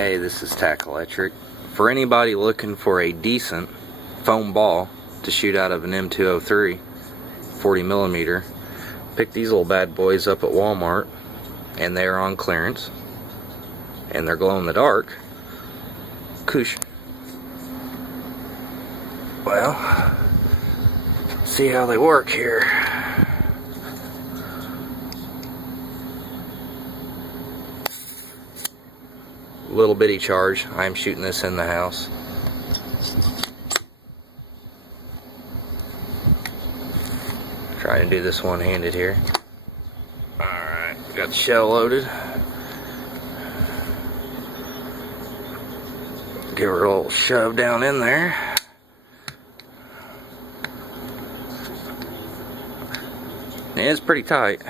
Hey, this is Tack Electric. For anybody looking for a decent foam ball to shoot out of an M203 40mm, pick these little bad boys up at Walmart, and they're on clearance, and they're glow in the dark. Koosh. Well, see how they work here. Little bitty charge. I'm shooting this in the house. Trying to do this one-handed here. Alright, got the shell loaded. Give her a little shove down in there. It's pretty tight.